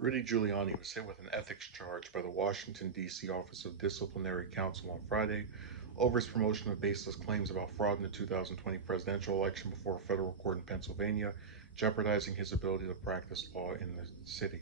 Rudy Giuliani was hit with an ethics charge by the Washington, D.C. Office of Disciplinary Counsel on Friday over his promotion of baseless claims about fraud in the 2020 presidential election before a federal court in Pennsylvania, jeopardizing his ability to practice law in the city.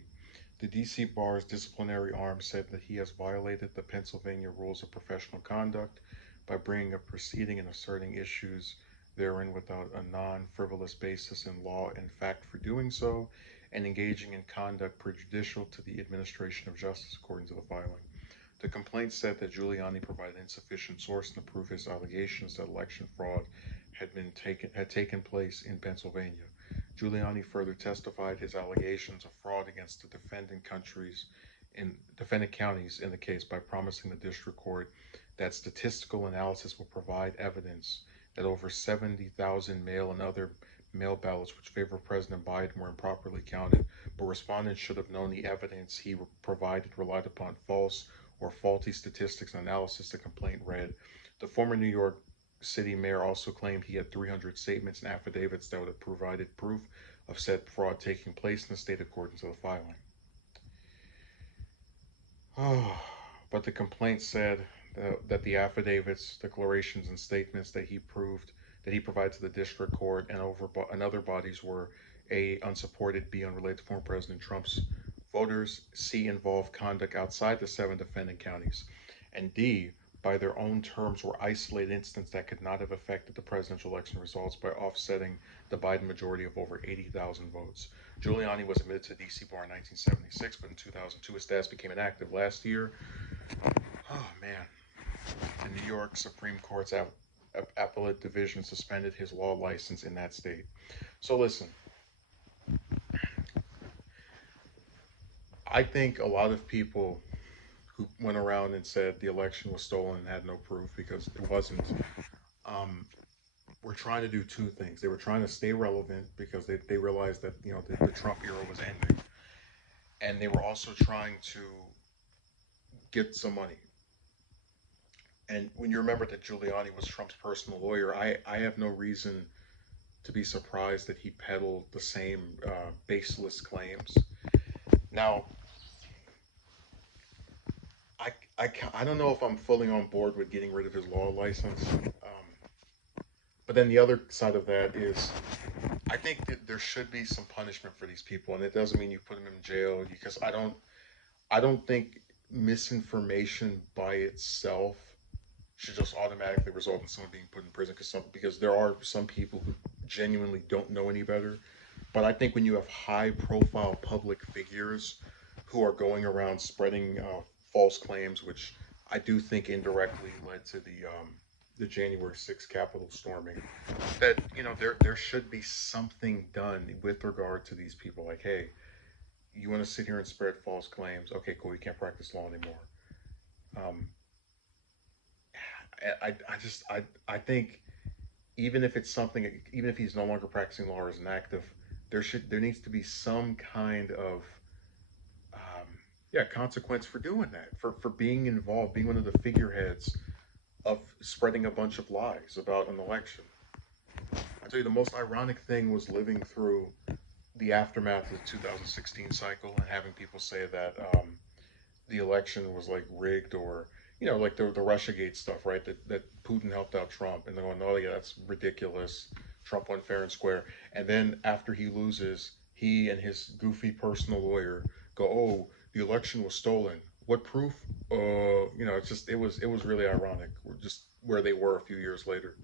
The D.C. Bar's disciplinary arm said that he has violated the Pennsylvania rules of professional conduct by bringing a proceeding and asserting issues therein without a non frivolous basis in law and fact for doing so, and engaging in conduct prejudicial to the administration of justice, according to the filing. The complaint said that Giuliani provided insufficient source to prove his allegations that election fraud had taken place in Pennsylvania. Giuliani further testified his allegations of fraud against the defendant counties in the case by promising the district court that statistical analysis will provide evidence that over 70,000 mail and other mail ballots which favor President Biden were improperly counted, but respondents should have known the evidence he provided relied upon false or faulty statistics and analysis, the complaint read. The former New York City mayor also claimed he had 300 statements and affidavits that would have provided proof of said fraud taking place in the state according to the filing. Oh, but the complaint said that the affidavits, declarations, and statements that he provided to the district court and other bodies were A, unsupported, B, unrelated to former President Trump's voters, C, involved conduct outside the 7 defendant counties, and D, by their own terms, were isolated incidents that could not have affected the presidential election results by offsetting the Biden majority of over 80,000 votes. Giuliani was admitted to the D.C. bar in 1976, but in 2002 his status became inactive. Last year, oh man, the New York Supreme Court's appellate division suspended his law license in that state. So listen, I think a lot of people who went around and said the election was stolen and had no proof because it wasn't, um, were trying to do two things. They were trying to stay relevant because they realized that the Trump era was ending, and they were also trying to get some money. And when you remember that Giuliani was Trump's personal lawyer, I have no reason to be surprised that he peddled the same baseless claims. Now, I don't know if I'm fully on board with getting rid of his law license. But then the other side of that is I think that there should be some punishment for these people, and it doesn't mean you put them in jail because I don't think misinformation by itself should just automatically result in someone being put in prison because there are some people who genuinely don't know any better. But I think when you have high profile public figures who are going around spreading false claims, which I do think indirectly led to the January 6th Capitol storming, that there should be something done with regard to these people. Like, hey, you want to sit here and spread false claims? Okay, cool. You can't practice law anymore. Um, I think even if it's something, even if he's no longer practicing law or is inactive, there needs to be some kind of consequence for doing that, for being involved, being one of the figureheads of spreading a bunch of lies about an election. I tell you, the most ironic thing was living through the aftermath of the 2016 cycle and having people say that the election was like rigged or like the RussiaGate stuff, right? That Putin helped out Trump, and they're going, oh yeah, that's ridiculous. Trump won fair and square. And then after he loses, he and his goofy personal lawyer go, oh, the election was stolen. What proof? It's just it was really ironic. We're just where they were a few years later.